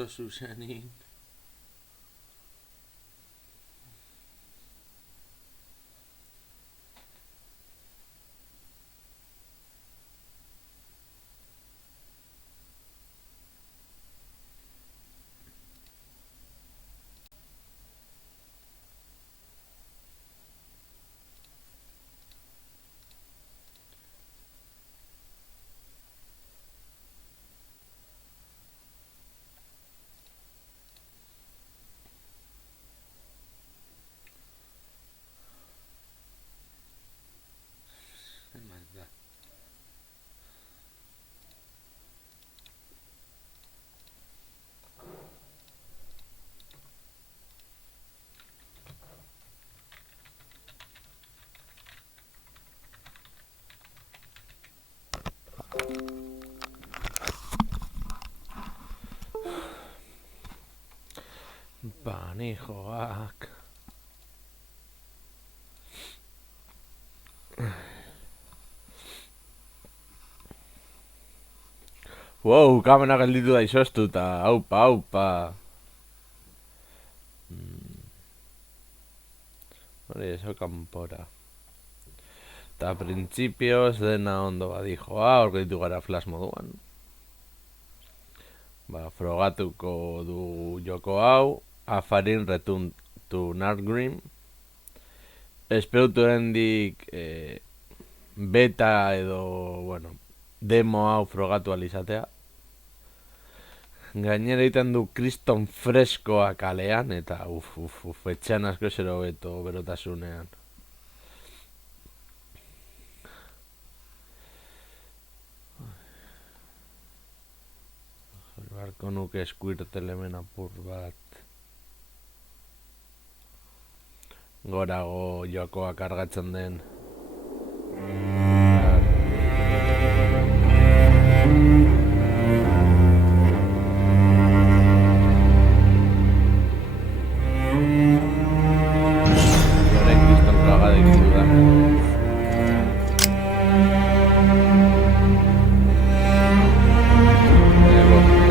Esto zuzenin. Banijoak. Wow, kamera gelditu da izoztuta. Aupa, aupa. Hori eso kanpora. Eta printzipioz dena ondo badijoa, orkeitu gara flash moduan. Frogatuko du joko hau. Afarin Return to Nargrim. Esperutu hendik beta edo, bueno, demo hau frogatu alizatea. Gainera egiten du kriston freskoa kalean, eta etxean asko zero beto berotasunean. Barko nuke eskuirt elemen apur bat. Gorago jokoa kargatzen den. Horek kriston kagada ditu da.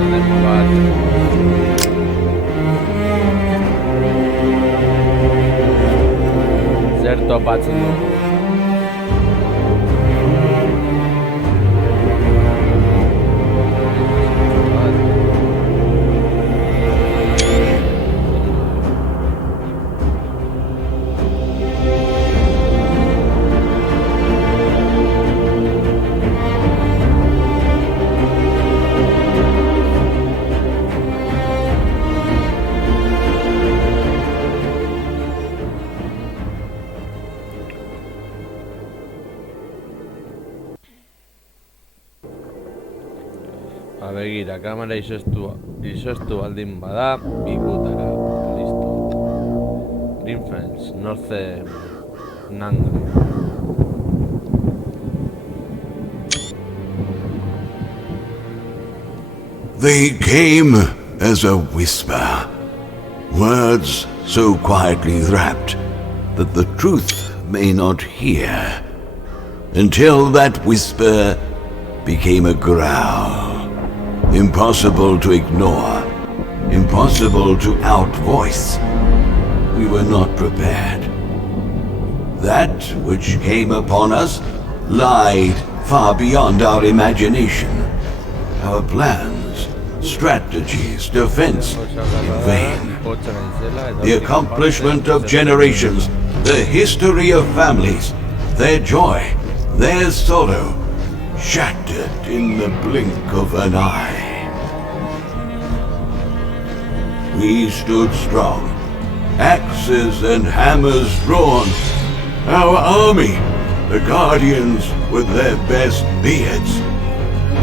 Demo bat. Zer topatzen dugu. Begira, kamera izoztu baldin bada, bikutara, listo. Greenfence, Northern Nangri. They came as a whisper, words so quietly wrapped that the truth may not hear, until that whisper became a growl. Impossible to ignore, impossible to outvoice. We were not prepared. That which came upon us lied far beyond our imagination. Our plans, strategies, defense, in vain. The accomplishment of generations, the history of families, their joy, their sorrow, shattered in the blink of an eye. We stood strong, axes and hammers drawn, our army, the guardians with their best beards,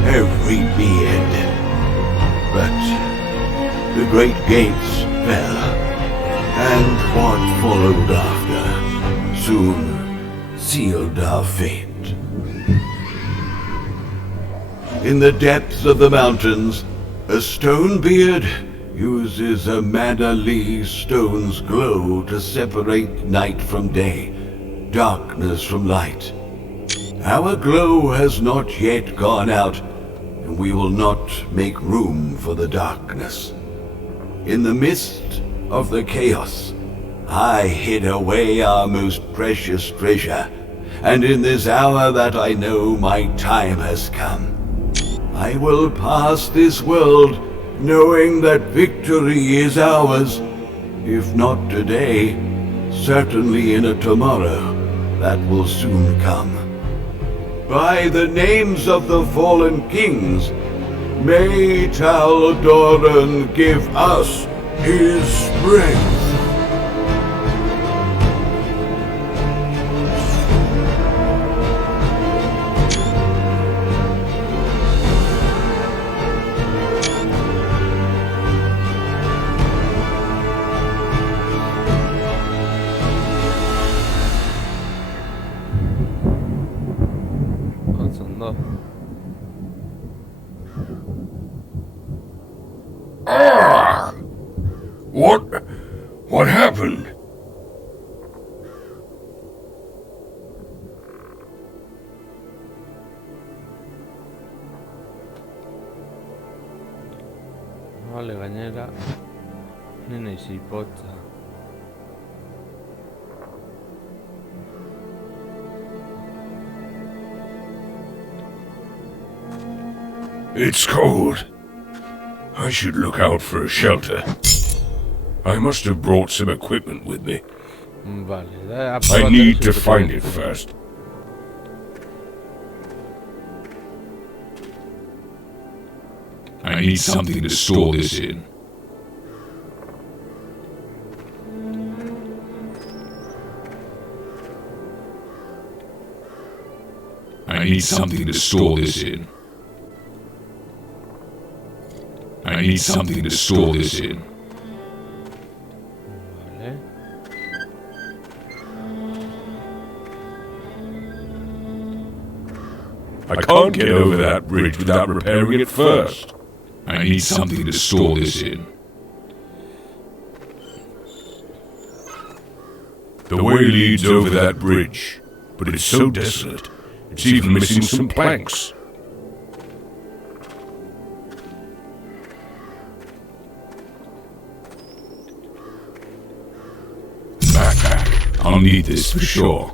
every beard. But the great gates fell, and what followed after soon sealed our fate. In the depths of the mountains, a Stonebeard uses a Manali stone's glow to separate night from day, darkness from light. Our glow has not yet gone out, and we will not make room for the darkness. In the midst of the chaos, I hid away our most precious treasure, and in this hour that I know my time has come, I will pass this world knowing that victory is ours, if not today, certainly in a tomorrow that will soon come. By the names of the fallen kings, may Tal'Doran give us his strength. Aslında What happened? vale, gainera ni naiz ipotza. It's cold. I should look out for a shelter. I must have brought some equipment with me. Vale, I need to find it first. I need something to store this in. I need something to store this in. I need something to store this in. Vale. I can't get over that bridge without repairing it first. I need something to store this in. The way leads over that bridge, but it's so desolate. It's even missing some planks. Backpack. I'll need this for sure.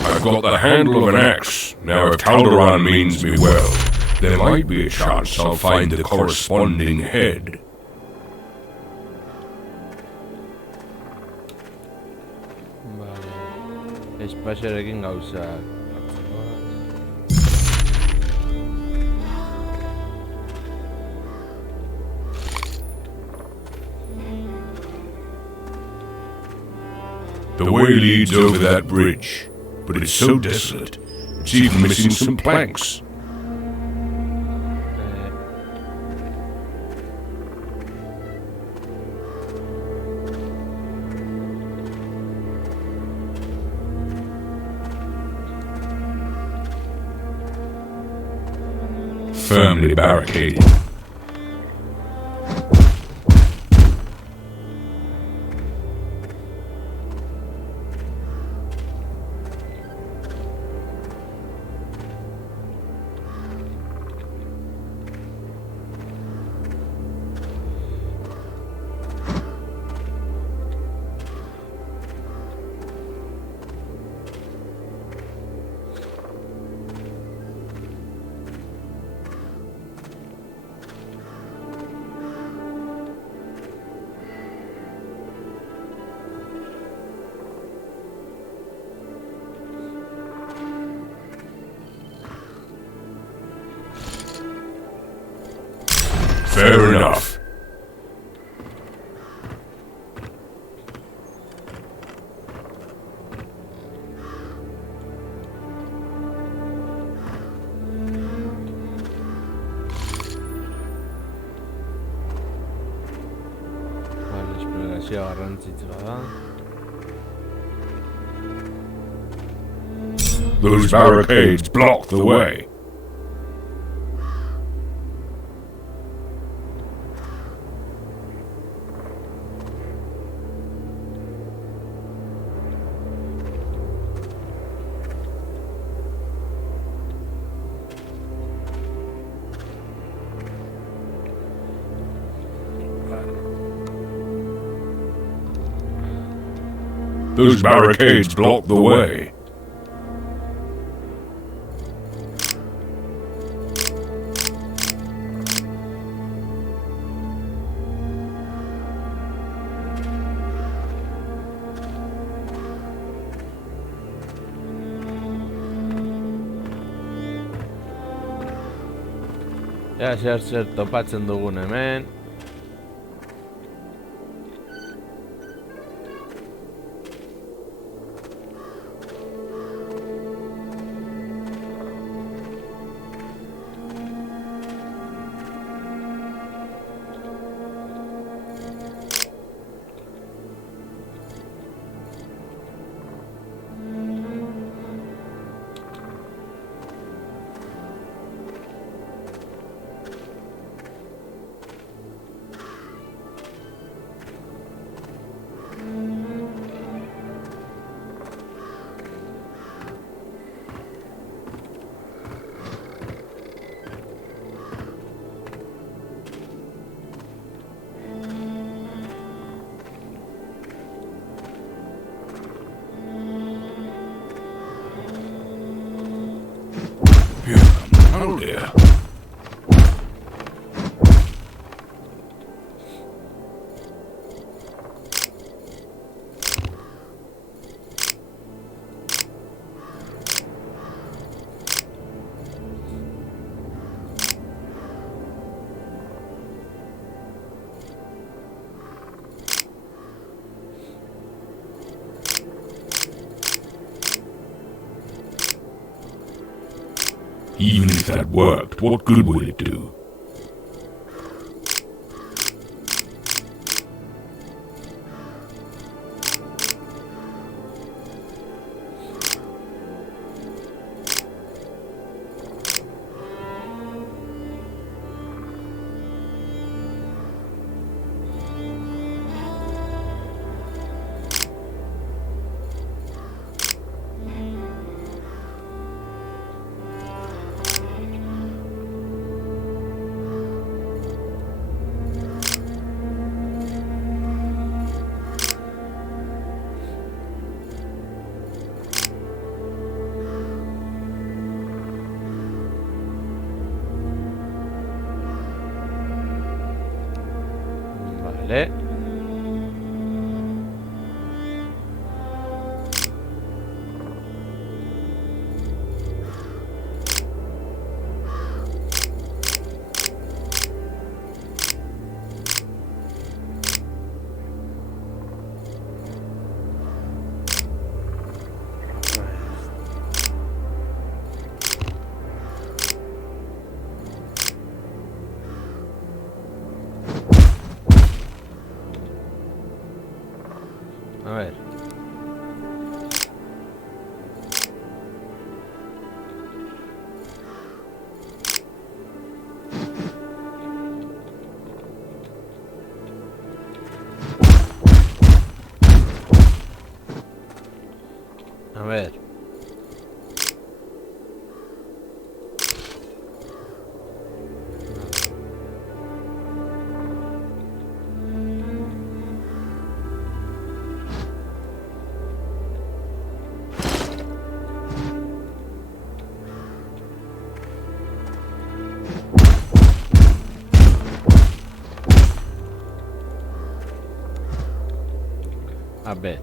I've got the handle of an axe. Now if Tal'Doran means me well, there might be a chance I'll find the corresponding head. Vale. Espazioarekin gauzak. The way leads over that bridge, but it's so desolate. It's even missing some planks. Firmly barricaded. Fair enough. Vale, esplorazioa garrantzitsua da. Those barricades block the way. Those barricades block the way. Zer topatzen dugun hemen. Oh dear. Even if that worked, what good would it do? Vale. A ver. A ver. A ver.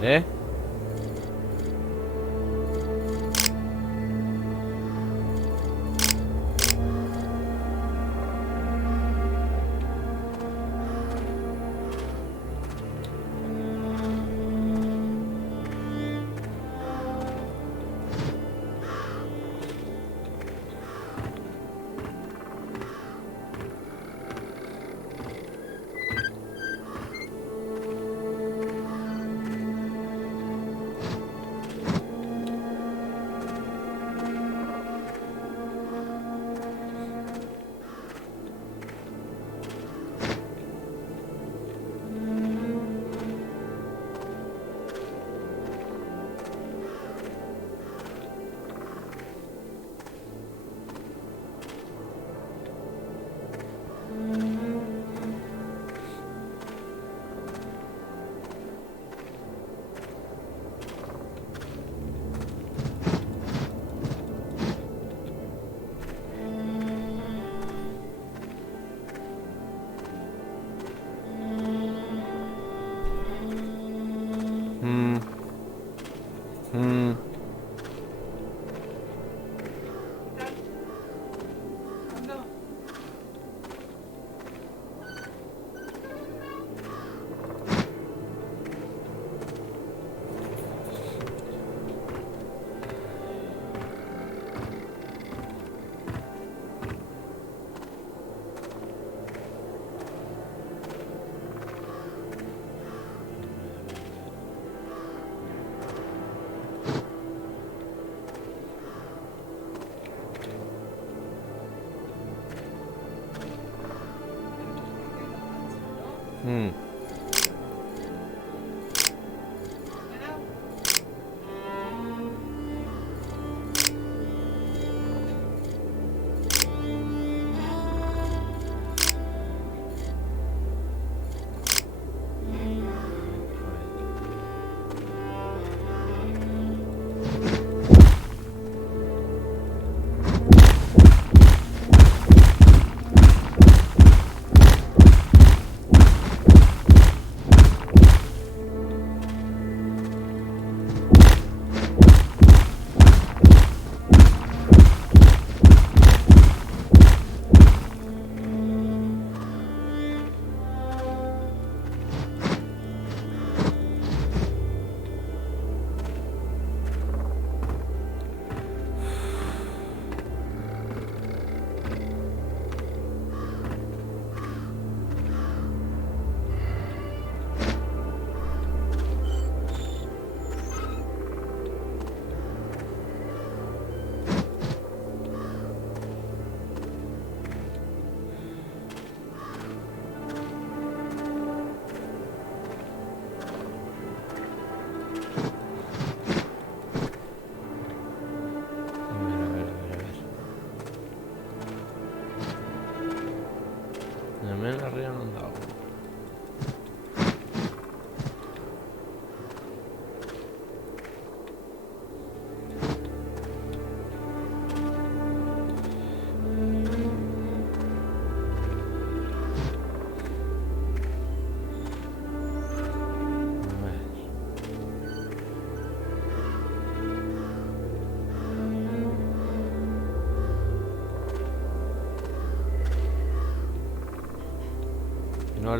Vale.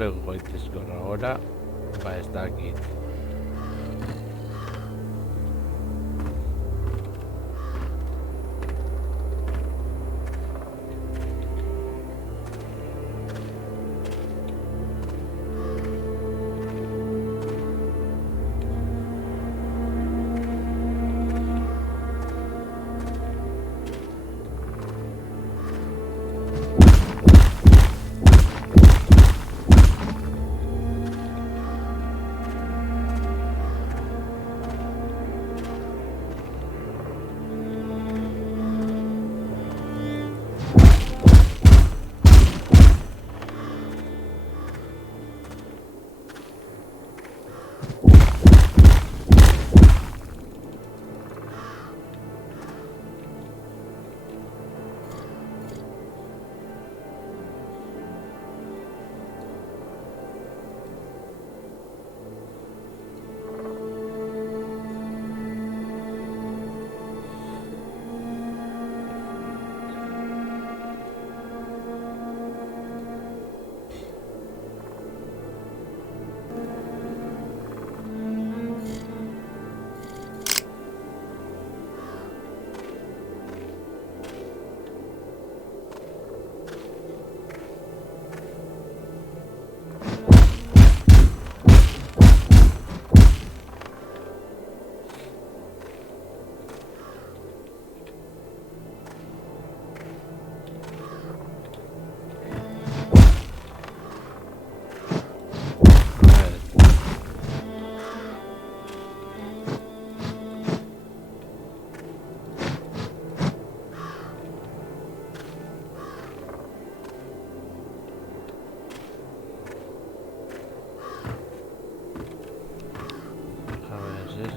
lego gaitezko ahora, ba ez dakit.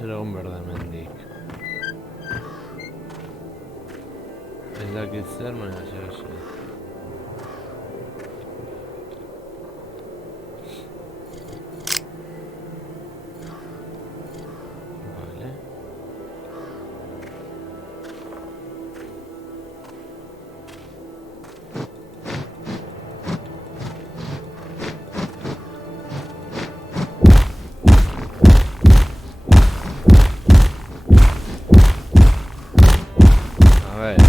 Egun behar da hemendik. Ez dakit zer, baina zer. Vale. A ver.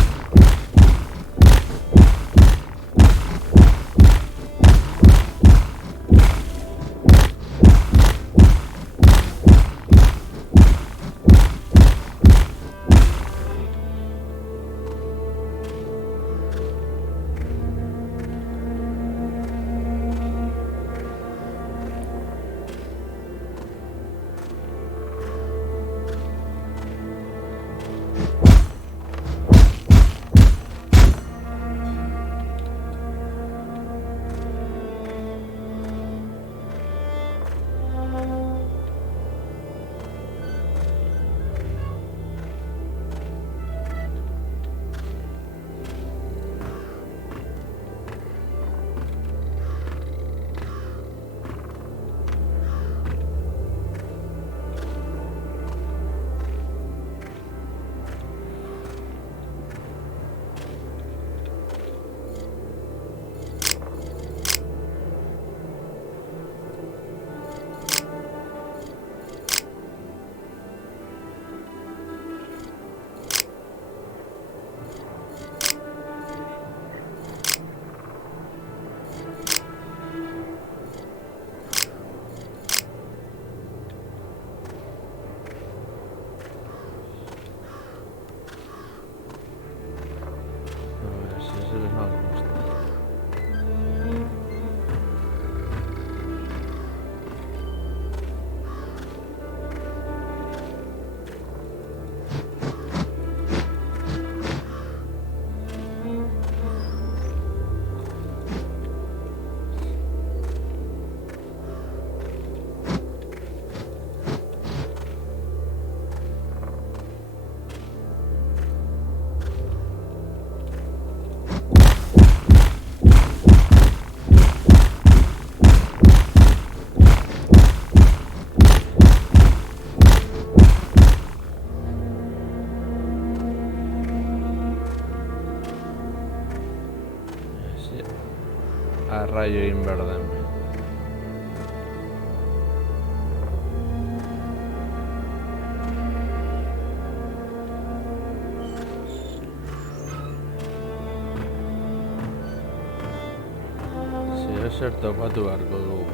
Arraio egin behar den. zer topatu beharko dugu.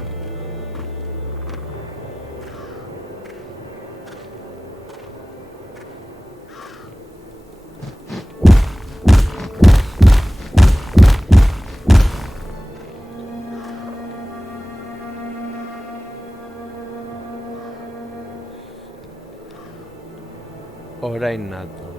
Orain natoz.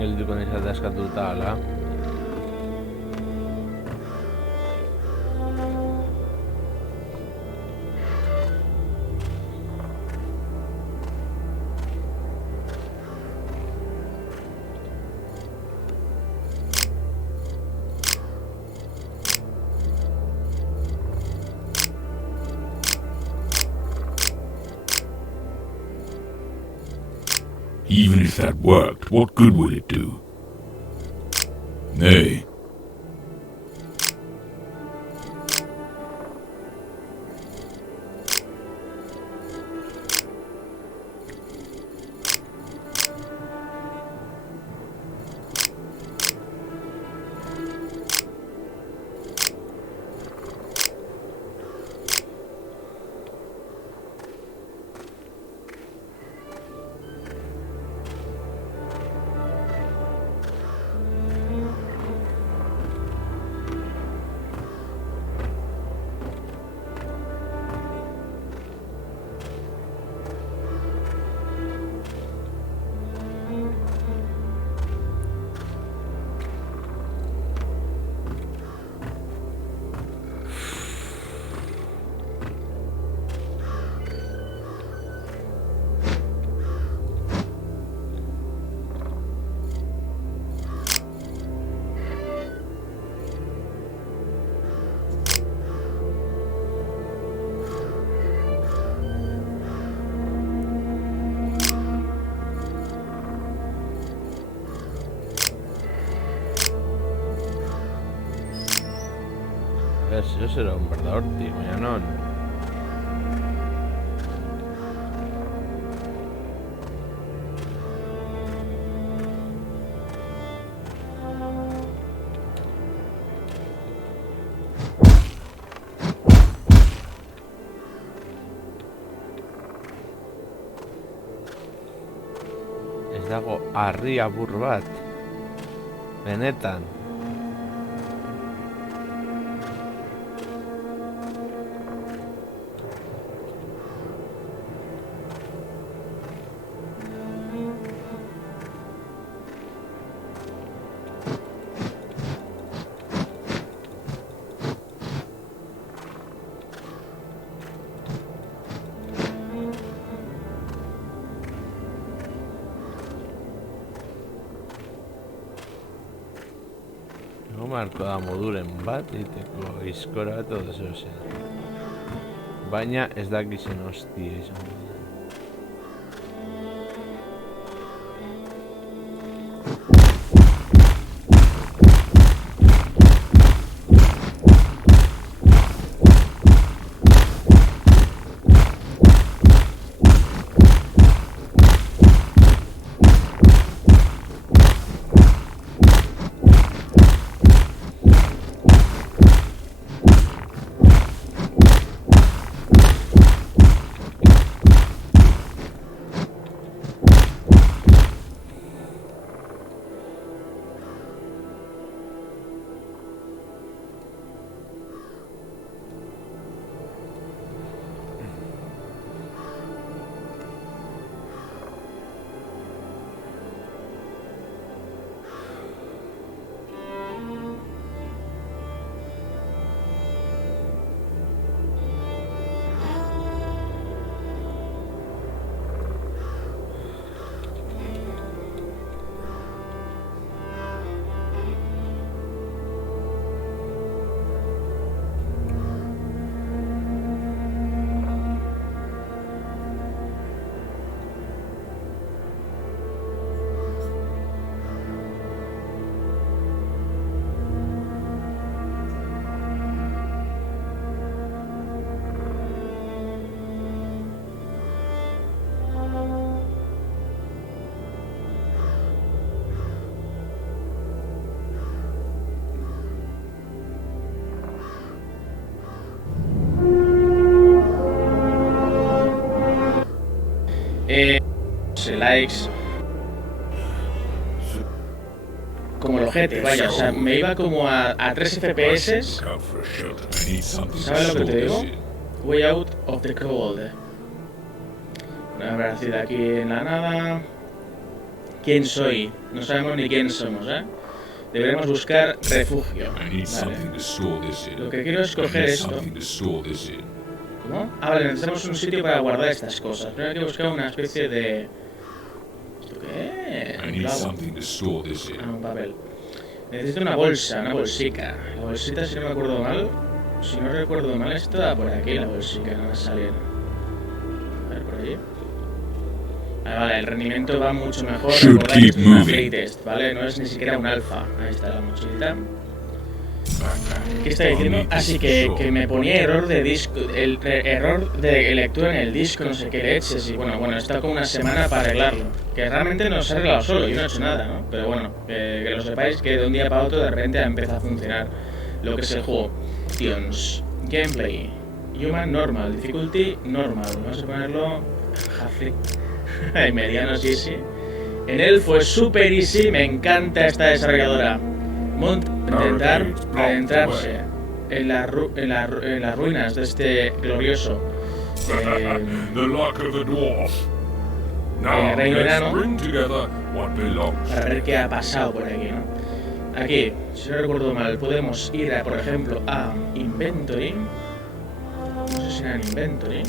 Geldituko nahi zate askatuta, ala. Even if that worked, what good would it do? Nay. Eso será un verdadero tío, non. Ez dago harri apur bat. Benetan. Marko da moduren bat egiteko izkora eta zeo zen. Baina ez dakizen hostia izan. Likes como el ojete, vaya, o sea, me iba como a 3 FPS. ¿Sabes lo que te digo? Way out of the cold. Una aparecida aquí en la nada. ¿Quién soy? No sabemos ni quién somos, ¿eh? Deberemos buscar refugio. Vale. Lo que quiero es coger esto. ¿Cómo? Ah, vale, necesitamos un sitio para guardar estas cosas. Pero hay que buscar una especie de... ¿Qué? Un papel. Necesito una bolsa, una bolsica. La bolsita, si no me acuerdo mal, si no recuerdo mal, está por aquí la bolsica, no va a salir. A ver, por allí. Vale, el rendimiento va mucho mejor. Recordad que esto es una playtest, ¿vale? No es ni siquiera un alfa. Ahí está la mochilita. ¿Qué está diciendo? Así que me ponía error de disco, error de lectura en el disco, no sé qué leches, y bueno, está como una semana para arreglarlo. Que realmente no se ha arreglado solo, yo no he hecho nada, ¿no? Pero bueno, que lo sepáis que de un día para otro de repente ha empezado a funcionar lo que es el juego. Tions, gameplay, human normal, difficulty normal, vamos a ponerlo halfway, en mediano easy. En él fue super easy, me encanta esta desarrolladora. Intentar adentrarse en las ruinas de este glorioso reino enano para ver qué ha pasado por aquí, ¿no? Aquí, si no recuerdo mal, podemos ir, por ejemplo, a Inventory. No sé si era en Inventory.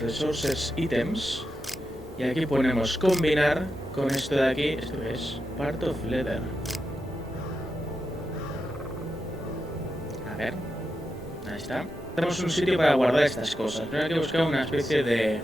Resources, Items. Y aquí ponemos combinar con esto de aquí. Esto es Part of Leather. A ver. Ahí está. Tenemos un sitio para guardar estas cosas. Pero hay que buscar una especie de...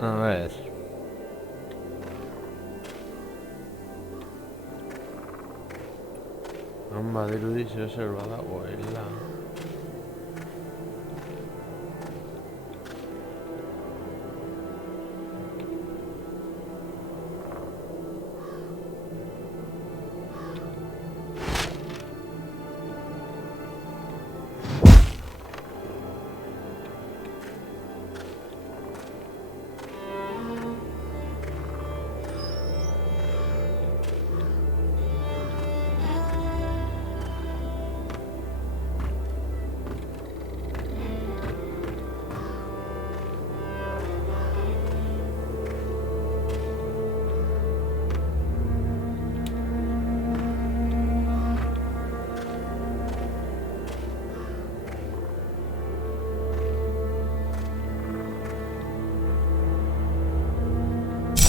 A ver. Badirudi zer badagoela.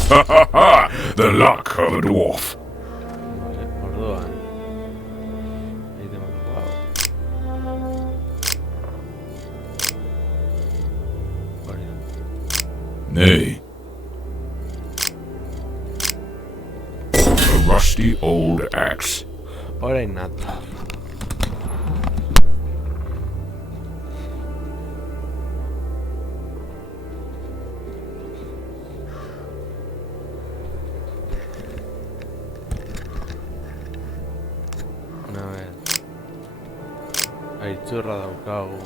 Ha ha ha! The luck of a dwarf. Vale, orduan. Egiten dugu hau. Hori da. Nay. A rusty old axe. Orain nata. A ver. Aitzurra daukagu.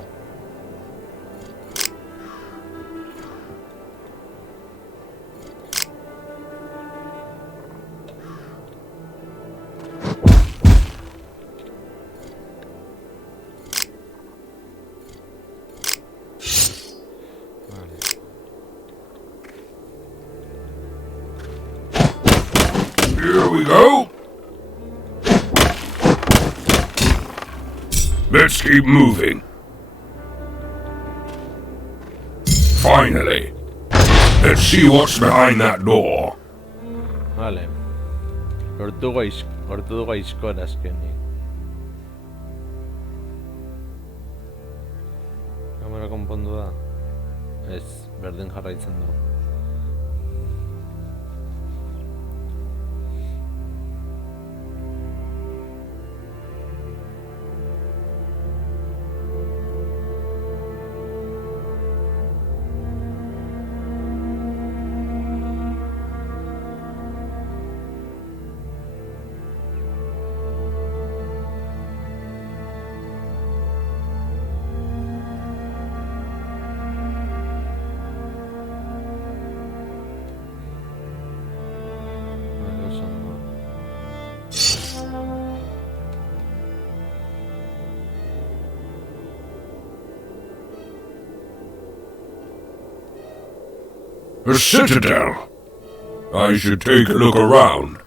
Here we go. Let's keep moving. Finally. Let's see what's behind that door. Vale. Lortu dugu aizkora azkenik. Kamera konpondu da. Ez, berdin jarraitzen du. A citadel. I should take a look around.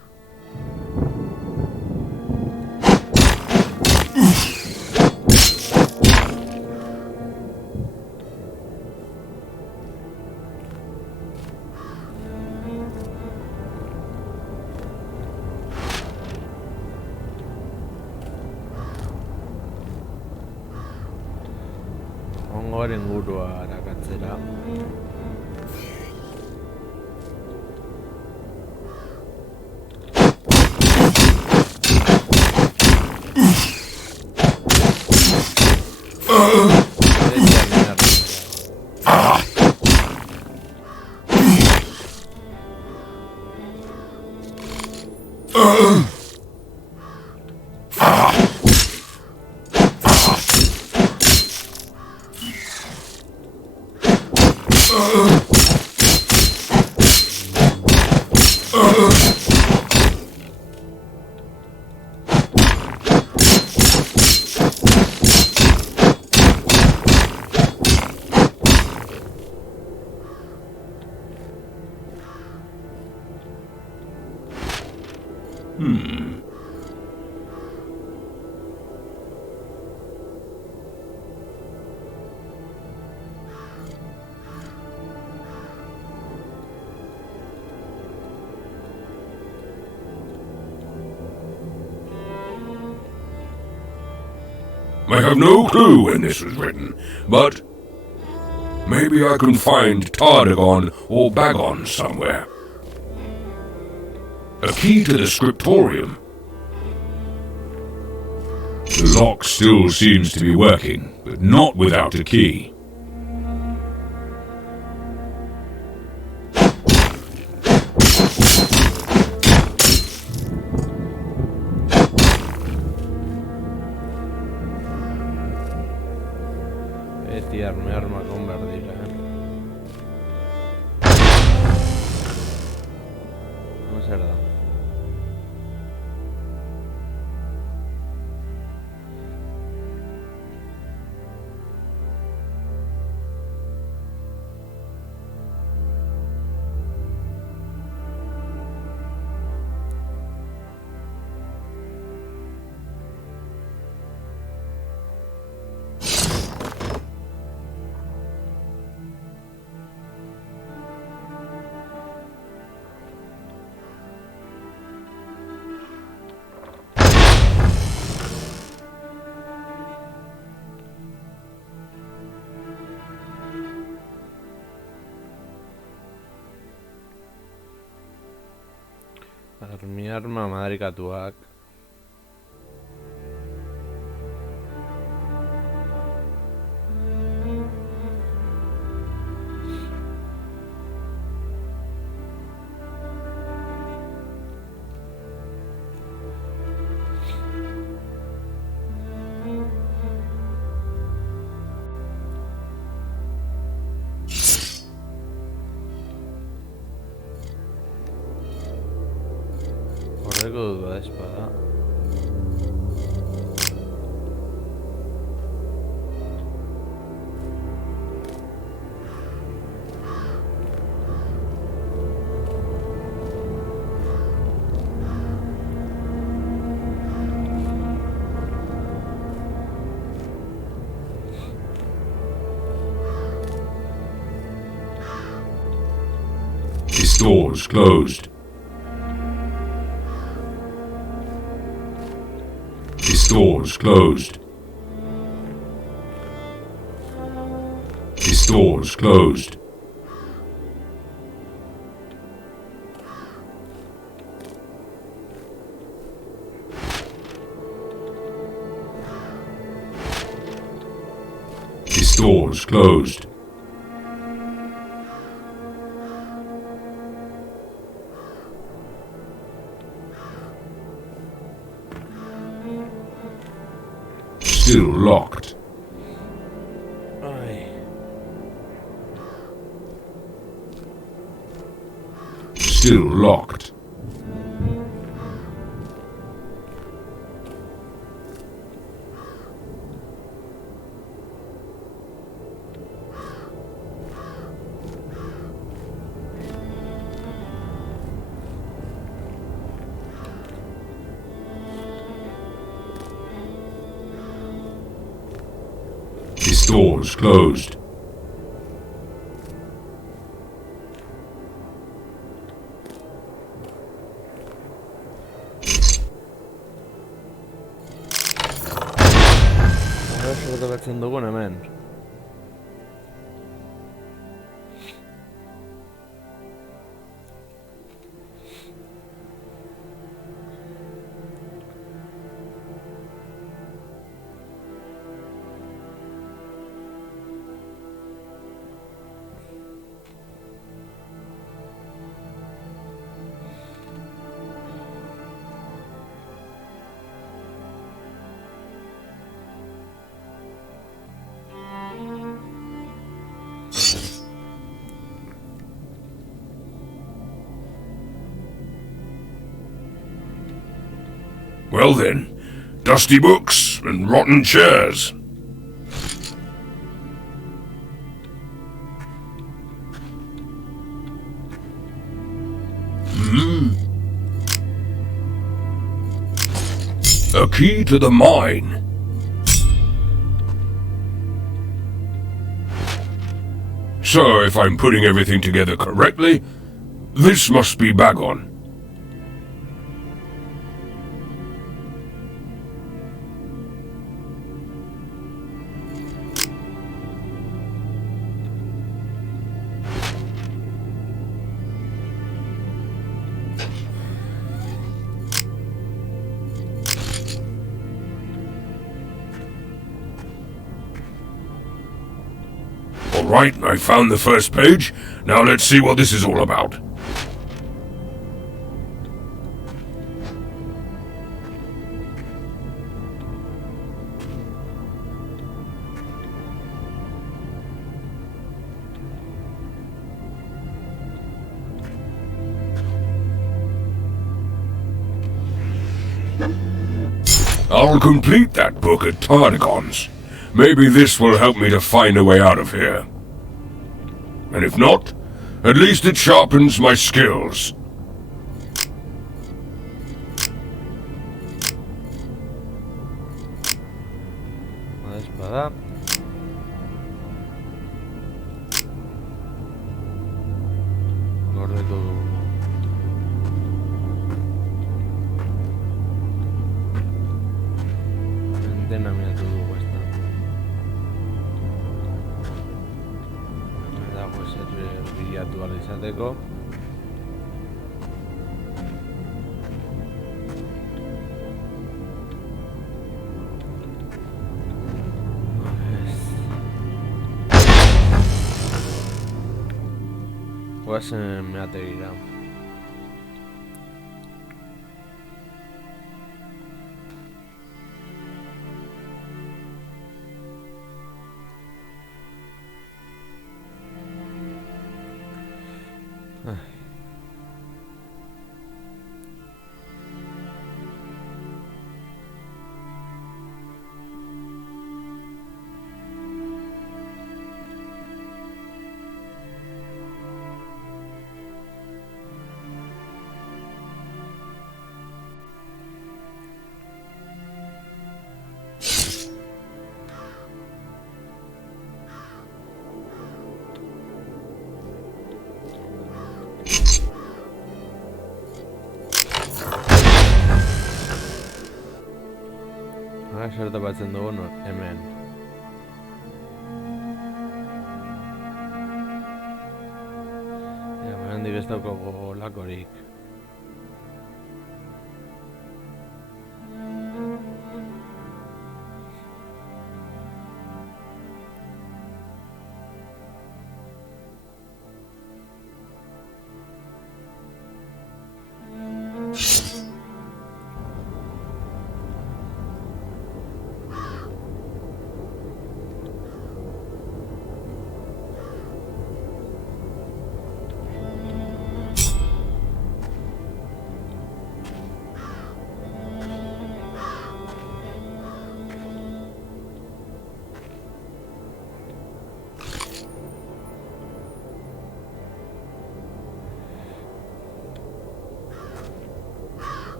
Ongoaren gurua arakatzera. I have no clue when this was written, but Maybe I can find Tardagon or Bagon somewhere. A key to the scriptorium. The lock still seems to be working, but not without a key. Mi arma convertible, No se da. Mi arma madarikatuak. Horreko dut da espada. This door's closed. This door's closed. This door's closed. This door's closed. Still locked. Ay. Still locked. This door's closed. Ahora zer tokatzen dugun hemen. Well then, dusty books and rotten chairs. A key to the mine. So, if I'm putting everything together correctly, this must be Bagon. Right, I found the first page. Now let's see what this is all about. I'll complete that book at Tardigon's. Maybe this will help me to find a way out of here. And if not, at least it sharpens my skills. Una espada. Guarde todo. Entrenamiento cuesta. Me da pues el actualizateko. Pues me ateguirá. Zer topatzen dugu hemen. Hemendik ez daukagu lakorik.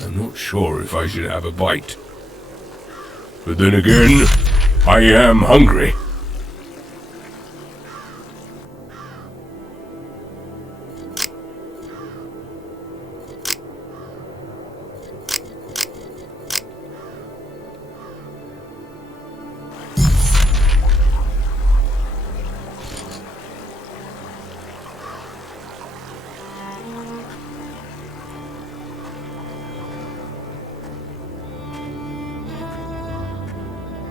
I'm not sure if I should have a bite. But then again, I am hungry.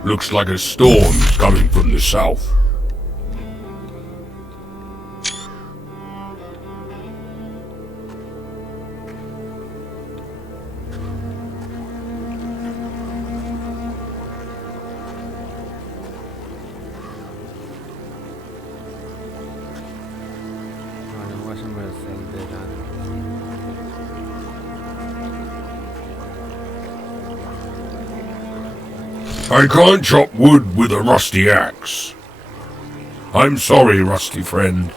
Looks like a storm's coming from the south. I can't chop wood with a rusty axe. I'm sorry, rusty friend.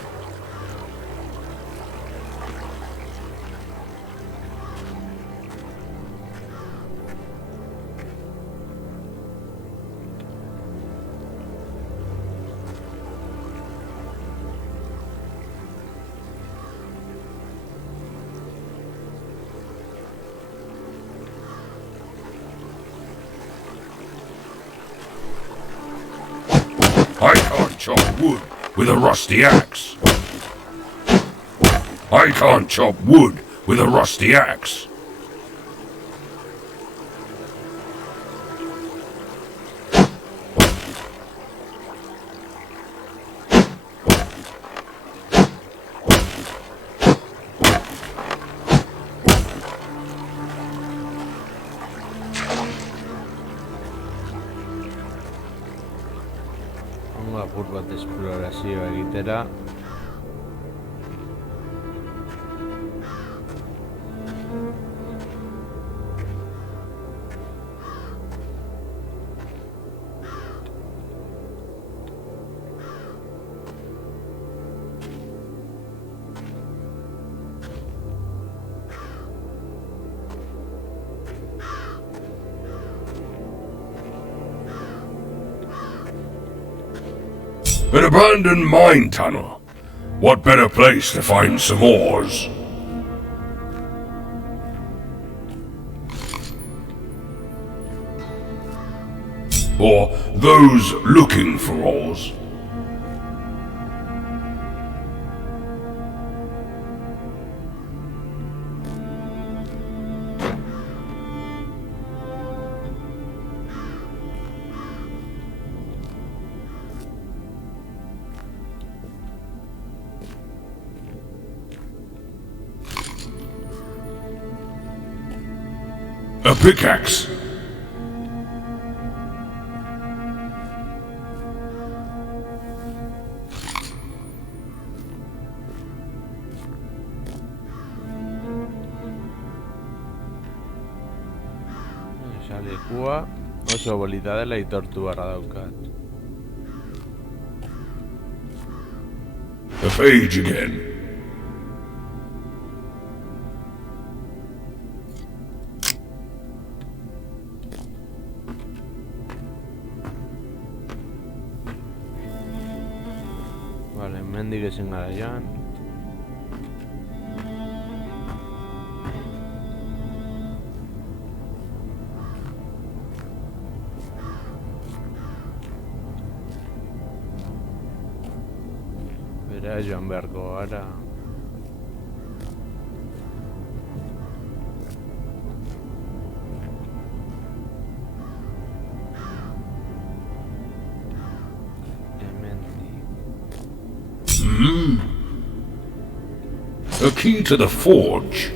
I can't chop wood with a rusty axe. I can't chop wood with a rusty axe. Una curva d'exploració egitera. An abandoned mine tunnel. What better place to find some ores? Or those looking for ores. A pickaxe. Salekua oso bolita dela aitortu barra daukat. A page again. Vale, hemendik ezin gara joan. Bera joan beharko gara. A key to the forge.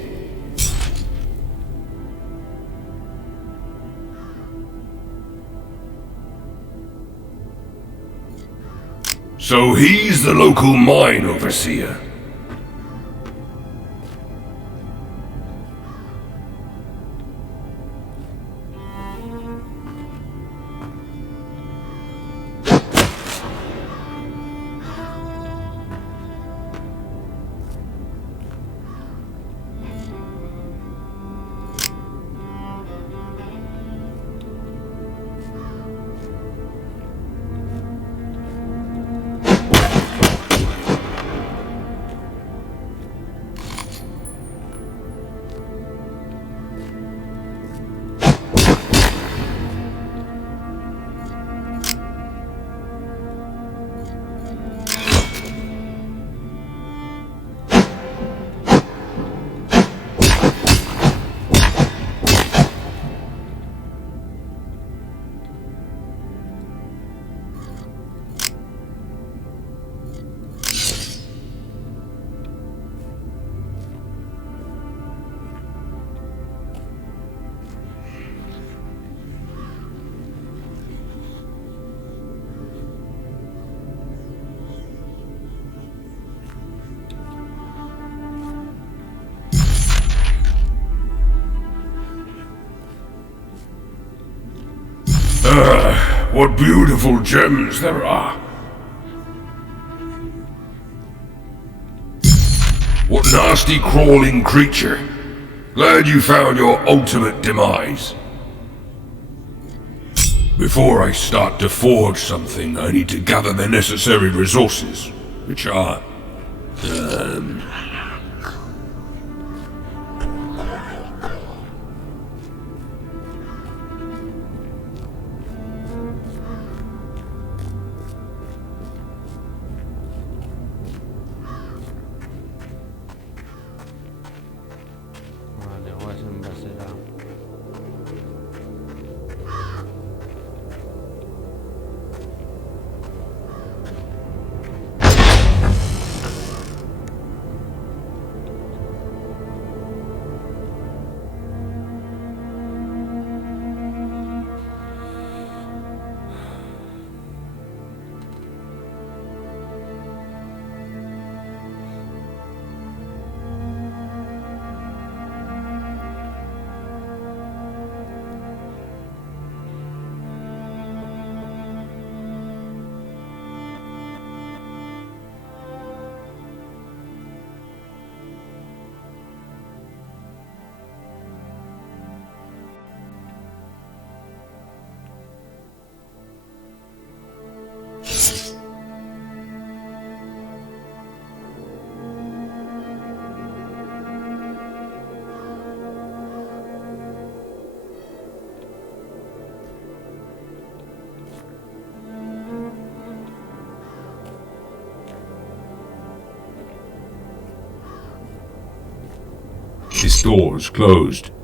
So he's the local mine overseer. What beautiful gems there are. What nasty crawling creature. Glad you found your ultimate demise. Before I start to forge something, I need to gather the necessary resources, which are... store's closed.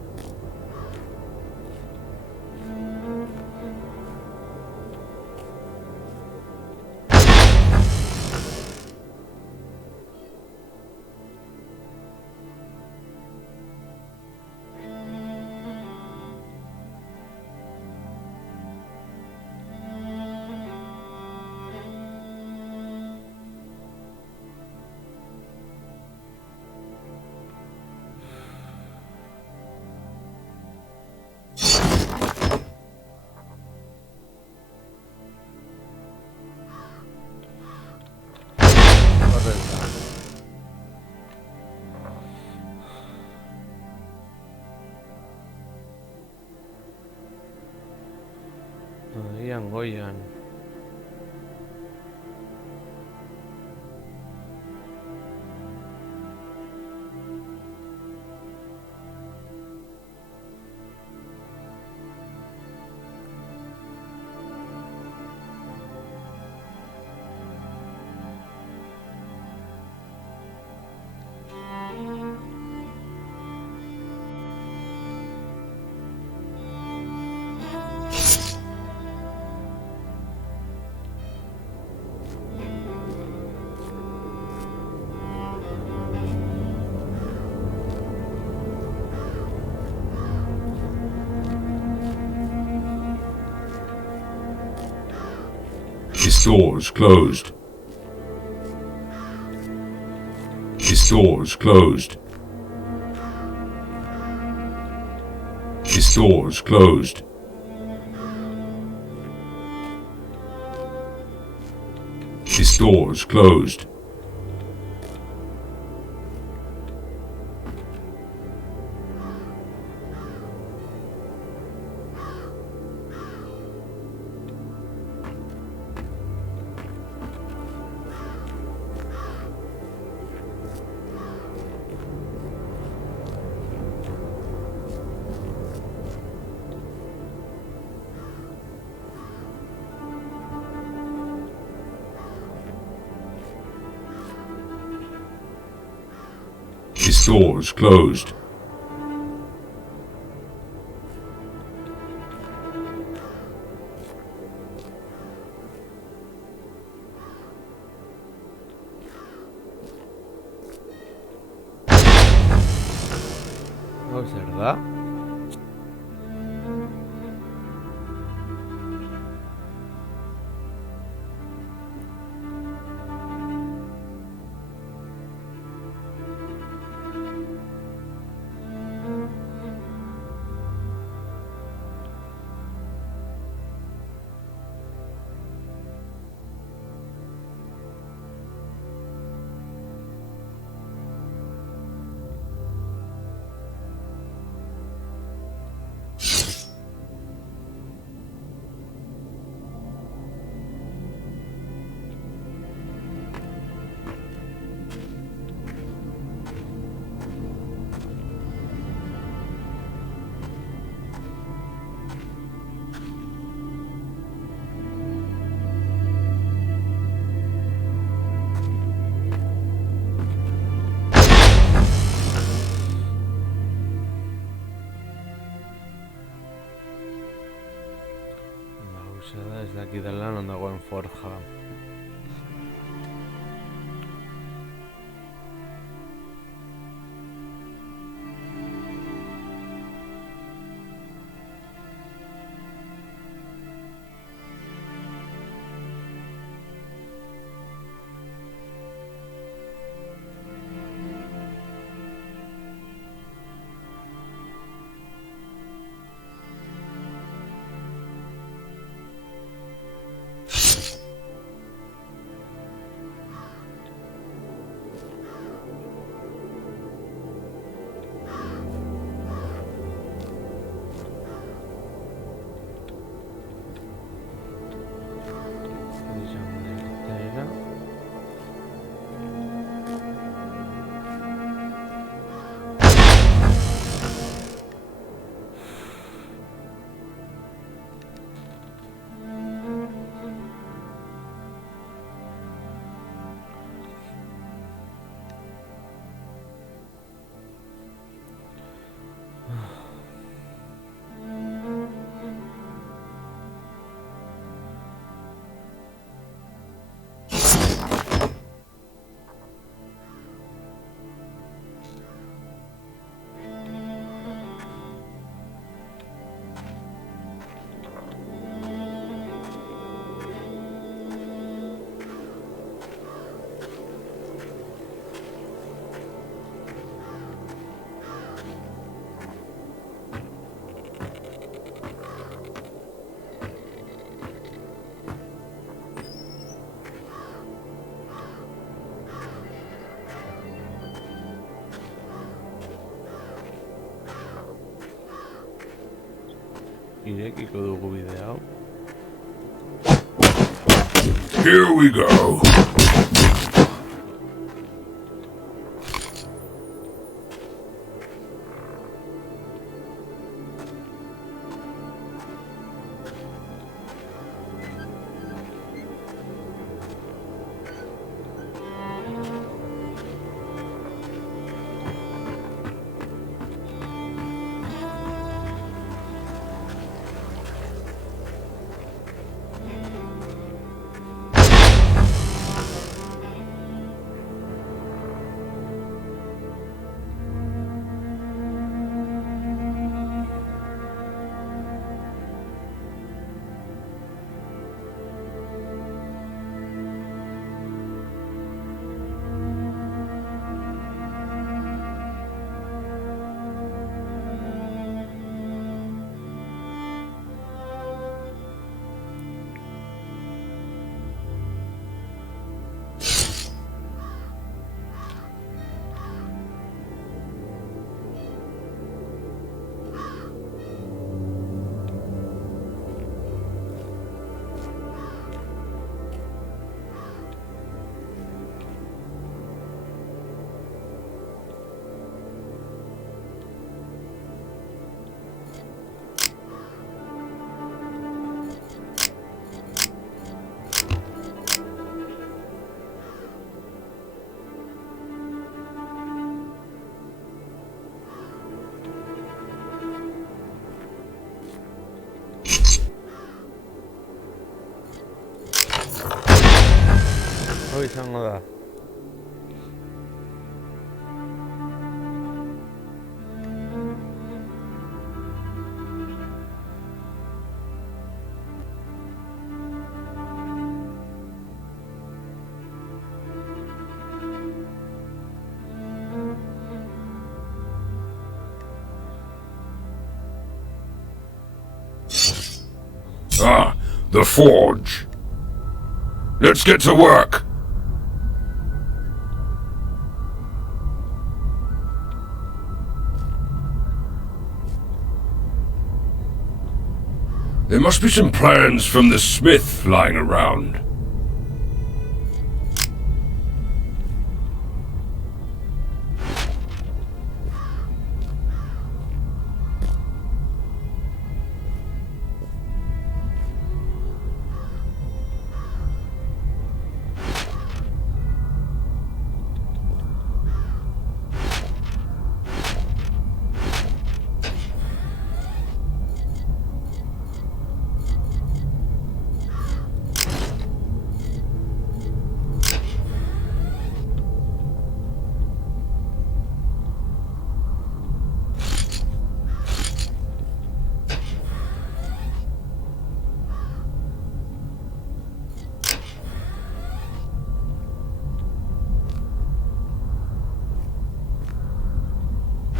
Goyan. The store's closed. The store's closed. The store's closed. The store's closed. The store's closed. ¿No es verdad? Ez dakidala non dagoen forja. irekiko dugu bide hau. Here we go. Hau izango da. Ah, the forge. Let's get to work. There must be some plans from the smith lying around.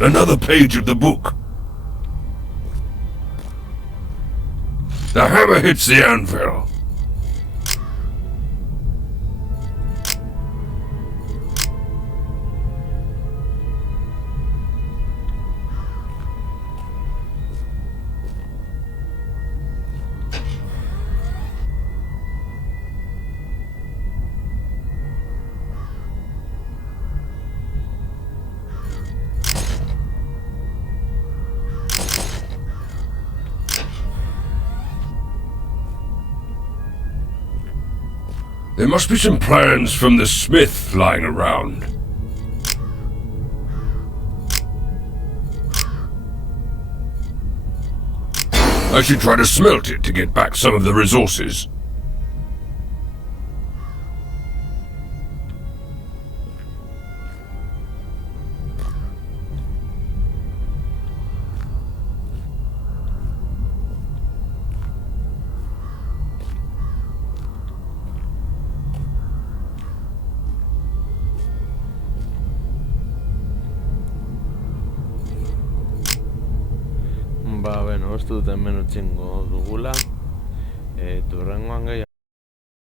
Another page of the book. The hammer hits the anvil. There must be some plans from the smith lying around. I should try to smelt it to get back some of the resources. Ba, beno, uste dut hemen utzingo dugula. Turrengoan gehiago.